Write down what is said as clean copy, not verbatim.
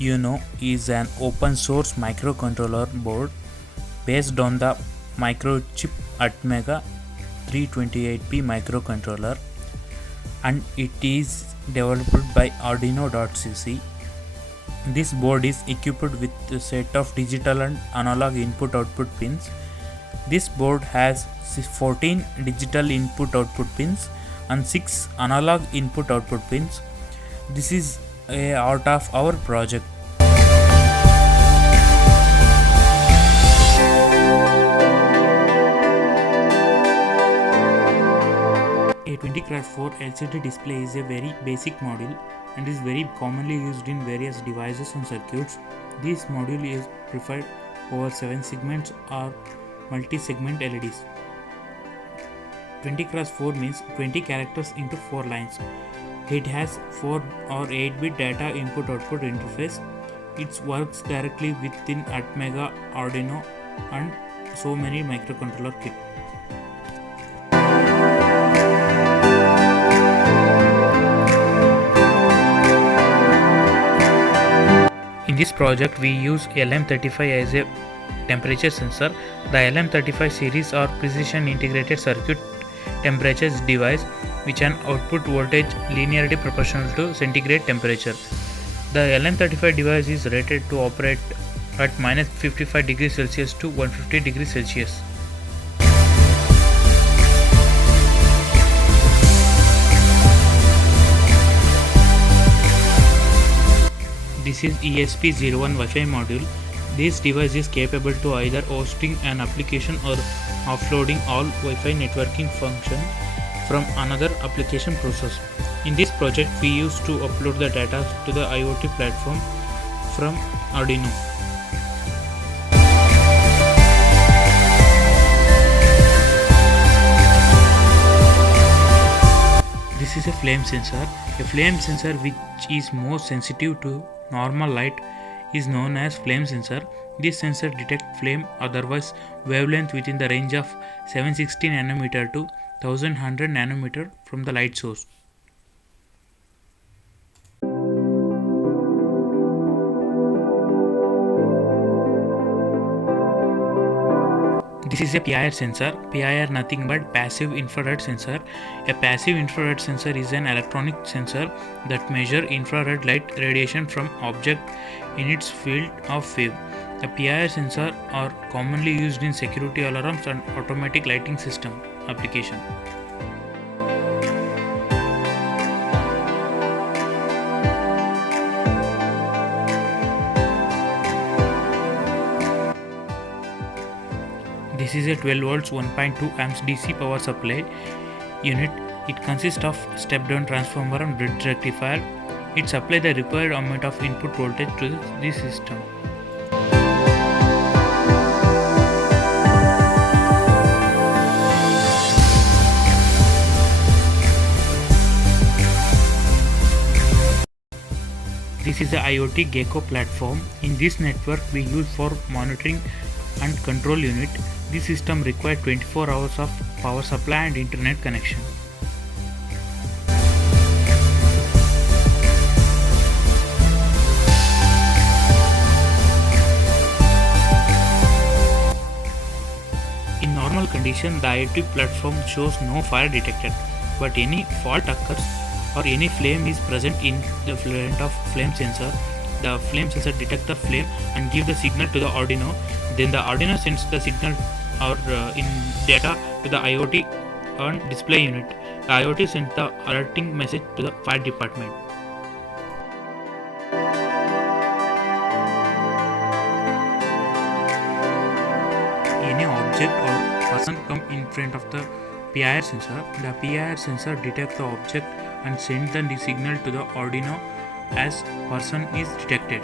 Uno is an open source microcontroller board based on the microchip Atmega 328P microcontroller, and it is developed by Arduino.cc. This board is equipped with a set of digital and analog input-output pins. This board has 14 digital input-output pins and 6 analog input-output pins. This is a out of our project. A 20x4 LCD display is a very basic module and is very commonly used in various devices and circuits. This module is preferred over 7 segments or multi-segment LEDs. 20x4 means 20 characters into 4 lines. It has 4 or 8-bit data input-output interface. It works directly within Atmega, Arduino and so many microcontroller kit. In this project we use LM35 as a temperature sensor. The LM35 series or precision integrated circuit temperature device which an output voltage linearly proportional to centigrade temperature. The LM35 device is rated to operate at minus 55 degrees Celsius to 150 degrees Celsius. This is ESP01 Wi-Fi module. This device is capable to either hosting an application or offloading all Wi-Fi networking function from another application process. In this project, we used to upload the data to the IoT platform from Arduino. This is a flame sensor. A flame sensor which is most sensitive to normal light is known as flame sensor. This sensor detects flame, otherwise wavelength within the range of 760 nanometer to 1100 nanometer from the light source. This is a PIR sensor. PIR nothing but passive infrared sensor. A passive infrared sensor is an electronic sensor that measures infrared light radiation from object in its field of view. A PIR sensor are commonly used in security alarms and automatic lighting system application. This is a 12 volts 1.2 amps DC power supply unit. It consists of step-down transformer and bridge rectifier. It supplies the required amount of input voltage to this system. This is the IoT Gecko platform. In this network we use for monitoring and control unit. This system requires 24 hours of power supply and internet connection. In normal condition, the IoT platform shows no fire detected, but any fault occurs or any flame is present in the front of flame sensor. The flame sensor detects the flame and gives the signal to the Arduino. Then the Arduino sends the signal or in data to the IoT and display unit. The IoT sends the alerting message to the fire department. Any object or person come in front of the PIR sensor. The PIR sensor detects the object and sends the signal to the Arduino as person is detected.